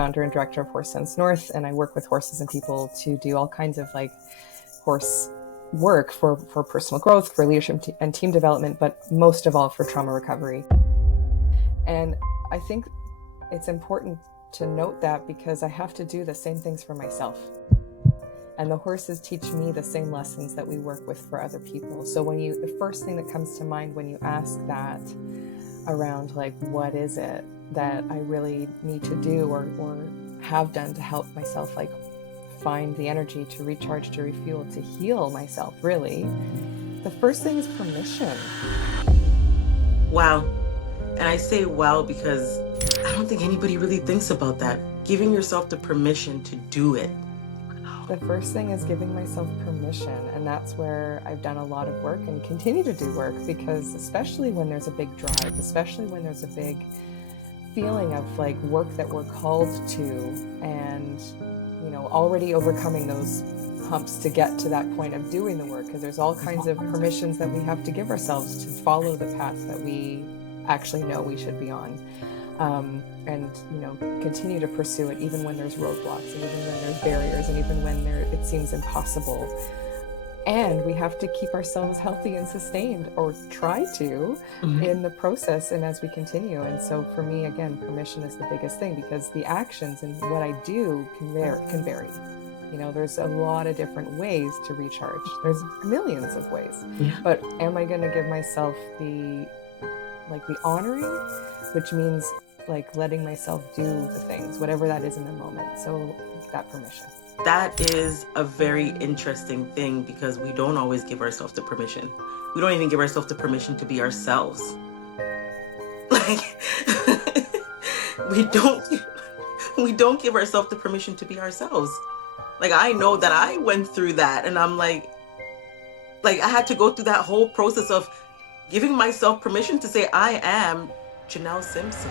founder and director of Horse Sense North, and I work with horses and people to do all kinds of like horse work for personal growth, for leadership and team development, but most of all for trauma recovery. And I think it's important to note that because I have to do the same things for myself. And the horses teach me the same lessons that we work with for other people. So the first thing that comes to mind when you ask that around like, what is it that I really need to do or have done to help myself like find the energy to recharge, to refuel, to heal myself, really, the first thing is permission. Wow. And I say wow because I don't think anybody really thinks about that. Giving yourself the permission to do it. The first thing is giving myself permission, and that's where I've done a lot of work and continue to do work, because especially when there's a big drive, especially when there's a big feeling of like work that we're called to, and already overcoming those humps to get to that point of doing the work, because there's all kinds of permissions that we have to give ourselves to follow the path that we actually know we should be on. And continue to pursue it even when there's roadblocks, and even when there's barriers, and even when it seems impossible. And we have to keep ourselves healthy and sustained, or try to, in the process and as we continue. And so for me, again, permission is the biggest thing, because the actions and what I do can vary. There's a lot of different ways to recharge. There's millions of ways. Yeah. But am I going to give myself the honoring, which means like letting myself do the things, whatever that is in the moment. So that permission. That is a very interesting thing, because we don't always give ourselves the permission. We don't even give ourselves the permission to be ourselves. Like we don't give ourselves the permission to be ourselves. Like I know that I went through that, and I'm like I had to go through that whole process of giving myself permission to say I am Janelle Simpson.